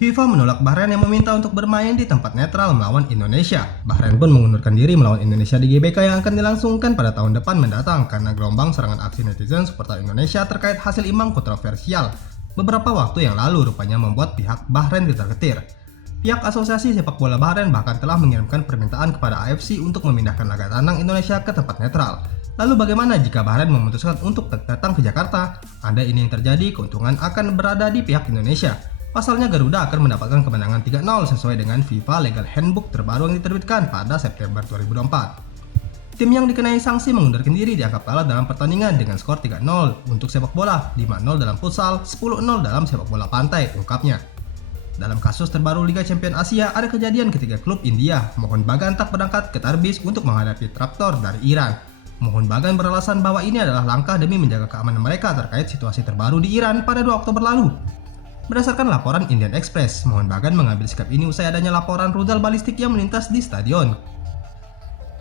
FIFA menolak Bahrain yang meminta untuk bermain di tempat netral melawan Indonesia. Bahrain pun mengundurkan diri melawan Indonesia di GBK yang akan dilangsungkan pada tahun depan mendatang karena gelombang serangan aksi netizen supporter Indonesia terkait hasil imbang kontroversial beberapa waktu yang lalu rupanya membuat pihak Bahrain ketar-ketir. Pihak Asosiasi Sepak Bola Bahrain bahkan telah mengirimkan permintaan kepada AFC untuk memindahkan laga tandang Indonesia ke tempat netral. Lalu bagaimana jika Bahrain memutuskan untuk datang ke Jakarta? Andai ini yang terjadi, keuntungan akan berada di pihak Indonesia. Pasalnya Garuda akan mendapatkan kemenangan 3-0 sesuai dengan FIFA Legal Handbook terbaru yang diterbitkan pada September 2024. Tim yang dikenai sanksi mengundurkan diri dianggap kalah dalam pertandingan dengan skor 3-0 untuk sepak bola, 5-0 dalam futsal, 10-0 dalam sepak bola pantai, ungkapnya. Dalam kasus terbaru Liga Champions Asia, ada kejadian ketika klub India Mohun Bagan tak berangkat ke Tarbis untuk menghadapi Tractor dari Iran. Mohun Bagan beralasan bahwa ini adalah langkah demi menjaga keamanan mereka terkait situasi terbaru di Iran pada 2 Oktober lalu. Berdasarkan laporan Indian Express, Mohun Bagan mengambil sikap ini usai adanya laporan rudal balistik yang melintas di stadion.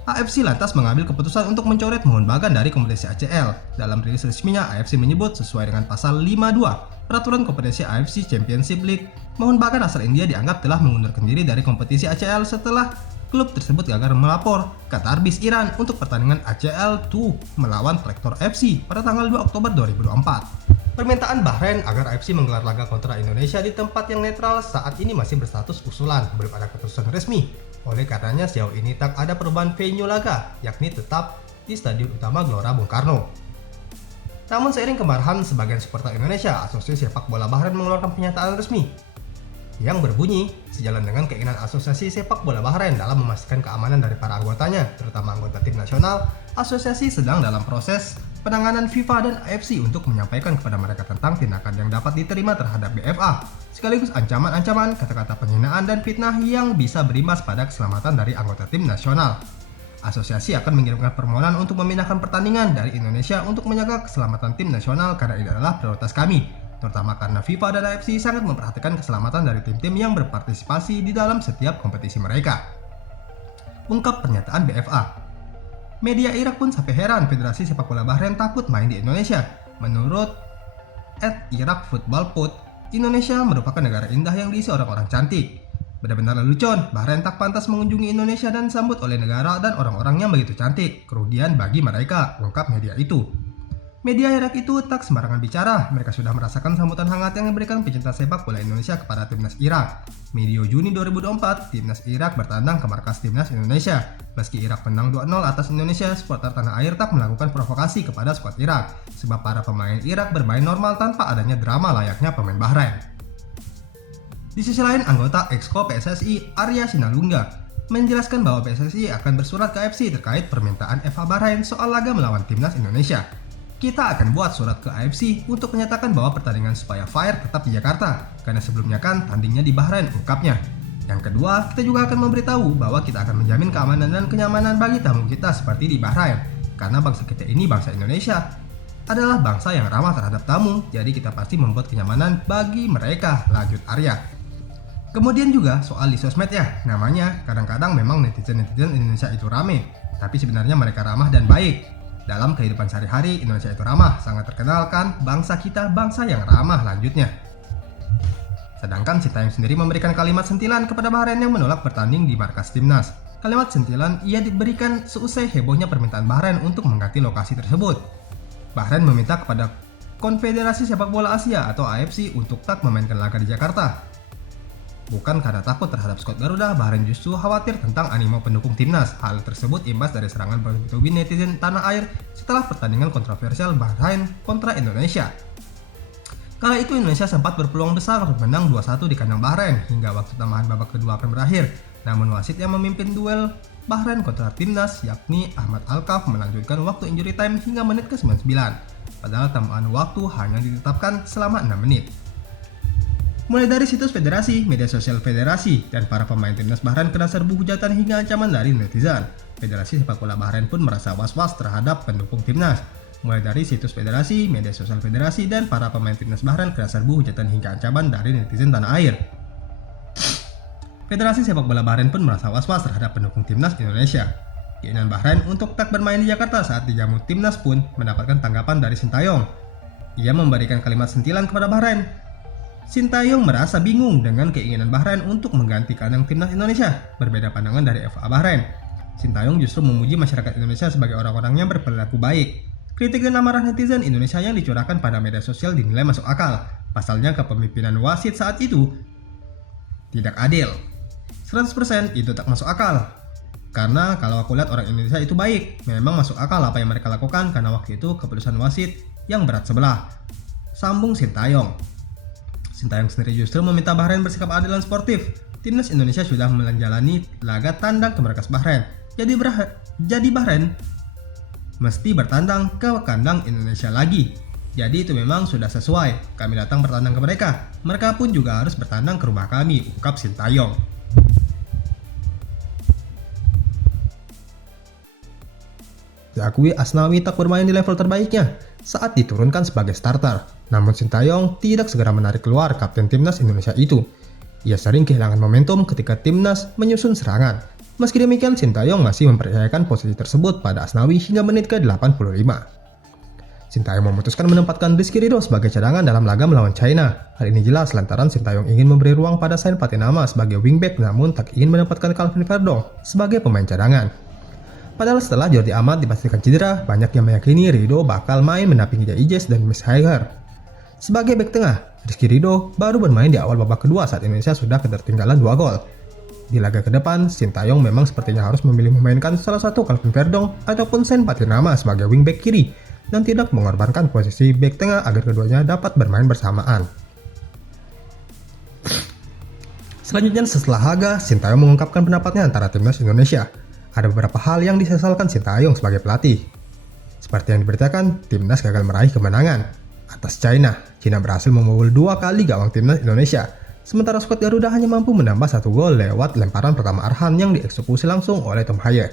AFC lantas mengambil keputusan untuk mencoret Mohun Bagan dari kompetisi ACL. Dalam rilis resminya, AFC menyebut sesuai dengan pasal 52 Peraturan Kompetisi AFC Championship League, Mohun Bagan asal India dianggap telah mengundurkan diri dari kompetisi ACL setelah klub tersebut gagal melapor ke Tarbis Iran untuk pertandingan ACL 2 melawan Tractor FC pada tanggal 2 Oktober 2024. Permintaan Bahrain agar AFC menggelar laga kontra Indonesia di tempat yang netral saat ini masih berstatus usulan, belum ada keputusan resmi. Oleh karenanya sejauh ini tak ada perubahan venue laga, yakni tetap di Stadion Utama Gelora Bung Karno. Namun seiring kemarahan sebagian supporter Indonesia, Asosiasi Sepak Bola Bahrain mengeluarkan pernyataan resmi yang berbunyi, sejalan dengan keinginan Asosiasi Sepak Bola Bahrain dalam memastikan keamanan dari para anggotanya, terutama anggota tim nasional, asosiasi sedang dalam proses penanganan FIFA dan AFC untuk menyampaikan kepada mereka tentang tindakan yang dapat diterima terhadap BFA, sekaligus ancaman-ancaman, kata-kata penghinaan dan fitnah yang bisa berimbas pada keselamatan dari anggota tim nasional. Asosiasi akan mengirimkan permohonan untuk memindahkan pertandingan dari Indonesia untuk menjaga keselamatan tim nasional karena ini adalah prioritas kami, terutama karena FIFA dan AFC sangat memperhatikan keselamatan dari tim-tim yang berpartisipasi di dalam setiap kompetisi mereka. Ungkap pernyataan BFA. Media Irak pun sampai heran Federasi Sepak Bola Bahrain takut main di Indonesia. Menurut @Iraq Football Pod, Indonesia merupakan negara indah yang diisi orang-orang cantik. Benar-benar lelucon, Bahrain tak pantas mengunjungi Indonesia dan disambut oleh negara dan orang-orang yang begitu cantik. Kerugian bagi mereka, ungkap media itu. Media Irak itu tak sembarangan bicara, mereka sudah merasakan sambutan hangat yang diberikan pecinta sepak bola Indonesia kepada timnas Irak. Medio Juni 2024, timnas Irak bertandang ke markas timnas Indonesia. Meski Irak menang 2-0 atas Indonesia, supporter tanah air tak melakukan provokasi kepada skuad Irak, sebab para pemain Irak bermain normal tanpa adanya drama layaknya pemain Bahrain. Di sisi lain, anggota Exco PSSI Arya Sinalungga menjelaskan bahwa PSSI akan bersurat ke AFC terkait permintaan FA Bahrain soal laga melawan timnas Indonesia. Kita akan buat surat ke AFC untuk menyatakan bahwa pertandingan supaya Fire tetap di Jakarta, karena sebelumnya kan tandingnya di Bahrain, ungkapnya. Yang kedua, kita juga akan memberitahu bahwa kita akan menjamin keamanan dan kenyamanan bagi tamu kita seperti di Bahrain, karena bangsa kita ini, bangsa Indonesia, adalah bangsa yang ramah terhadap tamu, jadi kita pasti membuat kenyamanan bagi mereka, lanjut Arya. Kemudian juga soal di sosmed ya, namanya kadang-kadang memang netizen-netizen Indonesia itu rame, tapi sebenarnya mereka ramah dan baik. Dalam kehidupan sehari-hari, Indonesia itu ramah, sangat terkenal kan, bangsa kita bangsa yang ramah, lanjutnya. Sedangkan Sintayong sendiri memberikan kalimat sentilan kepada Bahrain yang menolak bertanding di markas timnas. Kalimat sentilan ia diberikan seusai hebohnya permintaan Bahrain untuk mengganti lokasi tersebut. Bahrain meminta kepada Konfederasi Sepak Bola Asia atau AFC untuk tak memainkan laga di Jakarta. Bukan karena takut terhadap skuad Garuda, Bahrain justru khawatir tentang animo pendukung timnas. Hal tersebut imbas dari serangan bertubi-tubi netizen tanah air setelah pertandingan kontroversial Bahrain kontra Indonesia. Kala itu Indonesia sempat berpeluang besar menang 2-1 di kandang Bahrain hingga waktu tambahan babak kedua akan berakhir. Namun wasit yang memimpin duel Bahrain kontra timnas yakni Ahmad Alkaf melanjutkan waktu injury time hingga menit ke-99. Padahal tambahan waktu hanya ditetapkan selama 6 menit. Mulai dari situs federasi, media sosial federasi, dan para pemain timnas Bahrain kena serbu hujatan hingga ancaman dari netizen. Federasi Sepak Bola Bahrain pun merasa was-was terhadap pendukung timnas. Mulai dari situs federasi, media sosial federasi, dan para pemain timnas Bahrain kena serbu hujatan hingga ancaman dari netizen tanah air. Federasi Sepak Bola Bahrain pun merasa was-was terhadap pendukung timnas Indonesia. Keinginan Bahrain untuk tak bermain di Jakarta saat dijamu timnas pun mendapatkan tanggapan dari Sintayong. Ia memberikan kalimat sentilan kepada Bahrain. Sintayong merasa bingung dengan keinginan Bahrain untuk mengganti kandang timnas Indonesia. Berbeda pandangan dari FA Bahrain. Sintayong justru memuji masyarakat Indonesia sebagai orang-orang yang berperilaku baik. Kritik dan amarah netizen Indonesia yang dicurahkan pada media sosial dinilai masuk akal. Pasalnya kepemimpinan wasit saat itu tidak adil. 100% itu tak masuk akal. Karena kalau aku lihat orang Indonesia itu baik, memang masuk akal apa yang mereka lakukan karena waktu itu keputusan wasit yang berat sebelah. Sambung Sintayong. Sintayong sendiri justru meminta Bahrain bersikap adil dan sportif. Timnas Indonesia sudah menjalani laga tandang ke markas Bahrain. Jadi Bahrain mesti bertandang ke kandang Indonesia lagi. Jadi itu memang sudah sesuai. Kami datang bertandang ke mereka. Mereka pun juga harus bertandang ke rumah kami, ungkap Sintayong. Diakui Asnawi tak bermain di level terbaiknya saat diturunkan sebagai starter. Namun Sintayong tidak segera menarik keluar kapten timnas Indonesia itu. Ia sering kehilangan momentum ketika timnas menyusun serangan. Meski demikian, Sintayong masih mempercayakan posisi tersebut pada Asnawi hingga menit ke-85. Sintayong memutuskan menempatkan Rizky Ridho sebagai cadangan dalam laga melawan China. Hal ini jelas lantaran Sintayong ingin memberi ruang pada Sain Patinama sebagai wingback namun tak ingin menempatkan Calvin Verdong sebagai pemain cadangan. Padahal setelah Jordi Amat dipastikan cedera, banyak yang meyakini Ridho bakal main mendampingi Jaijes dan Miss Haiger. Sebagai bek tengah, Rizky Ridho baru bermain di awal babak kedua saat Indonesia sudah ketertinggalan 2 gol. Di laga ke depan, Sintayong memang sepertinya harus memilih memainkan salah satu Calvin Verdong ataupun Sain Patinama sebagai wingback kiri dan tidak mengorbankan posisi bek tengah agar keduanya dapat bermain bersamaan. Selanjutnya setelah laga, Sintayong mengungkapkan pendapatnya antara timnas Indonesia. Ada beberapa hal yang disesalkan Sintayong sebagai pelatih. Seperti yang diberitakan, timnas gagal meraih kemenangan atas China. China berhasil membobol 2 kali gawang timnas Indonesia. Sementara skuad Garuda hanya mampu menambah 1 gol lewat lemparan pertama Arhan yang dieksekusi langsung oleh Tom Haye.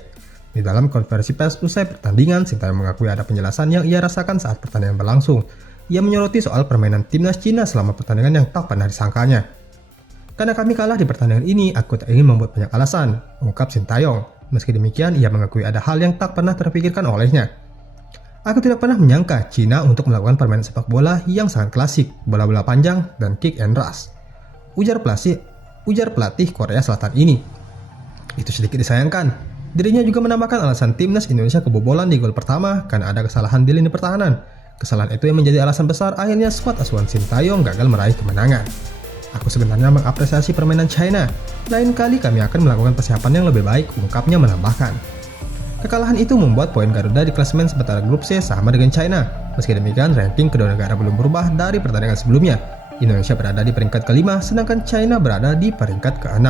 Di dalam konferensi pers usai pertandingan, Sintayong mengakui ada penjelasan yang ia rasakan saat pertandingan berlangsung. Ia menyoroti soal permainan timnas China selama pertandingan yang tak pernah disangkanya. Karena kami kalah di pertandingan ini, aku tak ingin membuat banyak alasan, ungkap Sintayong. Meski demikian, ia mengakui ada hal yang tak pernah terpikirkan olehnya. Aku tidak pernah menyangka China untuk melakukan permainan sepak bola yang sangat klasik, bola-bola panjang, dan kick and rush. Ujar pelatih Korea Selatan ini. Itu sedikit disayangkan. Dirinya juga menambahkan alasan timnas Indonesia kebobolan di gol pertama karena ada kesalahan di lini pertahanan. Kesalahan itu yang menjadi alasan besar akhirnya skuad asuhan Sintayong gagal meraih kemenangan. Aku sebenarnya mengapresiasi permainan China. Lain kali kami akan melakukan persiapan yang lebih baik, ungkapnya menambahkan. Kekalahan itu membuat poin Garuda di klasemen sementara grup C sama dengan China. Meski demikian, ranking kedua negara belum berubah dari pertandingan sebelumnya. Indonesia berada di peringkat ke-5, sedangkan China berada di peringkat ke-6.